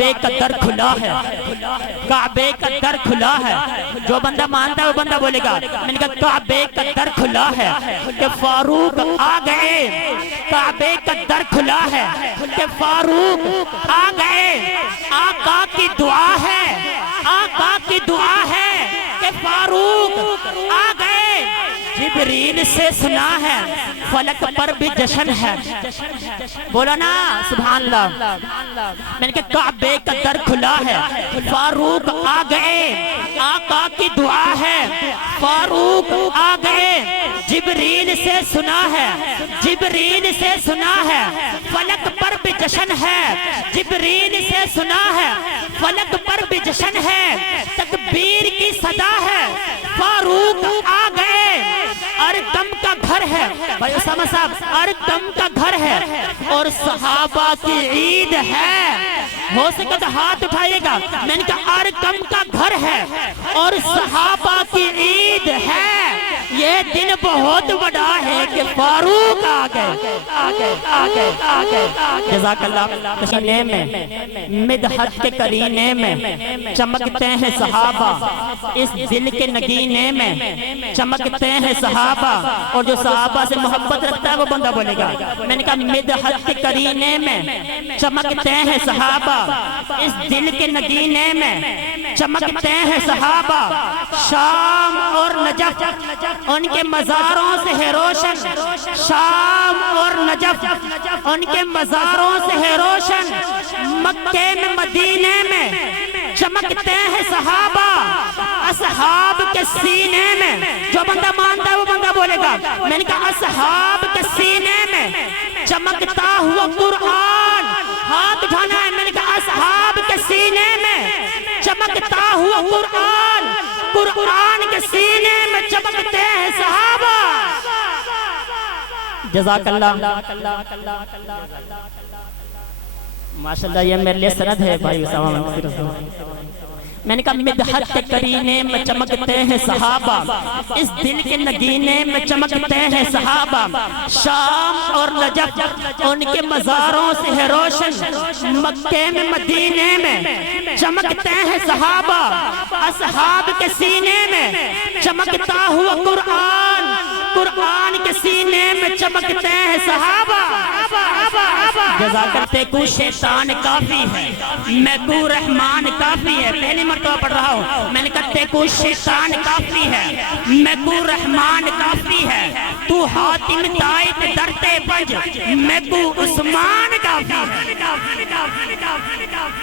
کعبے کا در کھلا ہے، کعبے کا در کھلا ہے۔ جو بندہ مانتا ہے وہ بندہ بولے گا، میں نے کہا کعبے کا در کھلا ہے کہ فاروق آ گئے، کعبے کا در کھلا ہے کہ فاروق آ گئے۔ آقا کی دعا ہے، آقا کی دعا ہے کہ فاروق آ گئے۔ جبریل سے سنا ہے، فلک پر بھی جشن ہے۔ بولا نا سبحان اللہ۔ میں نے کہا کعبے کا در کھلا ہے، فاروق آ گئے۔ آقا کی دعا ہے، فاروق آ گئے۔ جبریل سے سنا ہے، جبریل سے سنا ہے، فلک پر بھی جشن ہے۔ جبریل سے سنا ہے، فلک پر بھی جشن ہے۔ تکبیر کی صدا ہے، فاروق آ گئے۔ ارقم کا گھر ہے بھائی اسامہ صاحب، ارقم کا گھر ہے اور صحابہ کی عید ہے۔ ہو سکے تو ہاتھ اٹھائیے گا۔ میں نے کہا ارقم کا گھر ہے اور صحابہ کی عید ہے۔ یہ دن بہت بڑا ہے کہ فاروق آ گئے، آ گئے، آ گئے، آ گئے۔ جزاک اللہ۔ کشینے میں مدحت کے کرینے میں چمکتے ہیں صحابہ، اس دل کے نگینے میں چمکتے ہیں صحابہ۔ اور جو صحابہ سے محبت رکھتا ہے وہ بندہ بولے گا۔ میں نے کہا مدحت کے کرینے میں چمکتے ہیں صحابہ، اس دل کے نگینے میں چمکتے ہیں صحابہ۔ شام اور نجف ان کے مزاروں سے ہے روشن، شام اور نجف ان کے مزاروں سے ہے روشن۔ مکے میں مدینے میں چمکتے ہیں صحابہ، اصحاب کے سینے میں۔ جو بندہ مانتا ہے وہ بندہ بولے گا۔ میں نے کہا اصحاب کے سینے میں چمکتا ہوا قرآن۔ ہاتھ اٹھانا ہے۔ میں نے کہا اصحاب کے سینے میں چمکتا ہوا قرآن، قرآن کے سینے میں چمکتے ہیں صحابہ۔ جزاک اللہ۔ ماشاءاللہ یہ میرے لیے سند ہے بھائی اسامہ۔ میں نے کہا مدحت کے کرینے میں چمکتے ہیں صحابہ، اس دل کے نگینے میں چمکتے ہیں صحابہ۔ شام اور نجف ان کے مزاروں سے ہے روشن، مکے میں مدینے میں چمکتے ہیں صحابہ۔ اصحاب کے سینے میں چمکتا ہوا قرآن، قرآن کے سینے میں چمکتے ہیں صحابہ۔ جزا کرتے کو شیطان کافی ہے، میں کو رحمان کافی ہے۔ پہلی مرتبہ پڑھ رہا ہوں۔ میں نے کہتے کو شیطان کافی ہے، میں کو رحمان کافی ہے۔ تو حاتم تائید درتے بنج، میں کو عثمان کافی ہے۔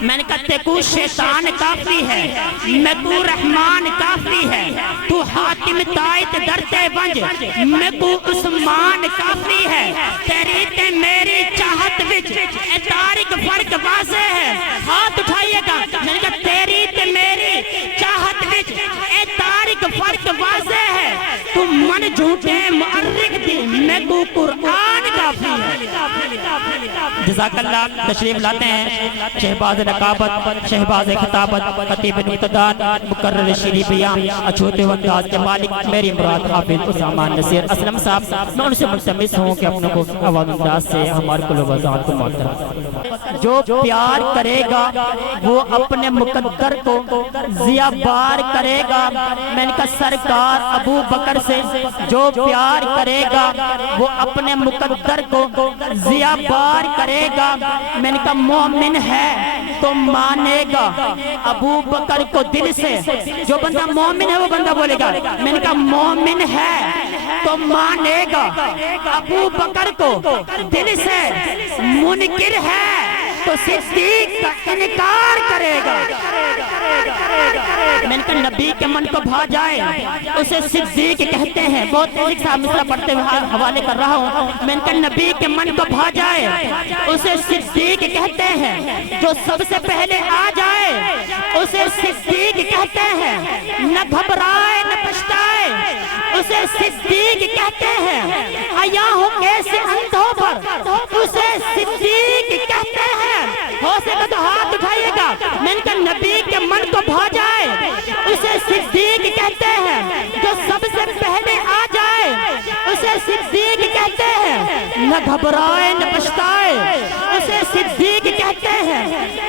میں نے کہتے کو شیطان کافی ہے، میں کو رحمان کافی ہے۔ تو حاتم تائید درتے بنج، میں کو عثمان کافی ہے۔ تیری تے میری چاہت وچ اے تاریک فرق واضح ہے۔ ہاتھ اٹھائیے گا۔ میں نے کہا تیری تے میری چاہت وچ اے تاریک فرق واضح ہے۔ تم من جھوٹے معرق دی، میں کو قرآن کافی ہے۔ جزاک اللہ۔ تشریف لاتے ہیں شہباز رقابت، شہباز خطابت، خطیب نقطدان، مقرر شیری بیان، اچھوتے انداز کے مالک میری مراد حافظ اسامہ نصیر اسلم صاحب۔ میں ان سے ملتمس ہوں کہ اپنوں کو آواز انداز سے ہمارے قلوب و ذات کو معطر۔ جو پیار کرے گا وہ اپنے مقدر کو ضیا بار کرے گا۔ میں نے کہا سرکار ابو بکر سے جو پیار کرے گا وہ اپنے مقدر کو ضیا بار کرے گا۔ میں نے کہا مومن ہے تو مانے گا ابو بکر کو دل سے۔ جو بندہ مومن ہے وہ بندہ بولے گا۔ میں نے کہا مومن ہے تو مانے گا ابو بکر کو دل سے، منکر ہے تو صدیق کا انکار کرے گا۔ میں نے کہا نبی کے من کو بھا جائے اسے صدیق کہتے ہیں۔ بہت تیزی سے مثلا پڑھتے ہوئے حوالے کر رہا ہوں۔ میں نے کہا نبی کے من کو بھا جائے اسے صدیق کہتے ہیں۔ جو سب سے پہلے آ جائے اسے صدیق کہتے ہیں۔ نہ گھبرائے نہ پچھتائے اسے صدیق کہتے ہیں۔ حیا ہو کیسے اندھوں پر اسے صدیق کہتے ہیں۔ ہو سکے تو ہاتھ اٹھائیے گا۔ میں نے کہا نبی کے من کو بھا جائے اسے صدیق کہتے ہیں۔ جو سب سے پہلے آ جائے اسے صدیق کہتے ہیں۔ نہ گھبرائے نہ پچھتائے اسے صدیق کہتے ہیں۔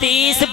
30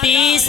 30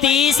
30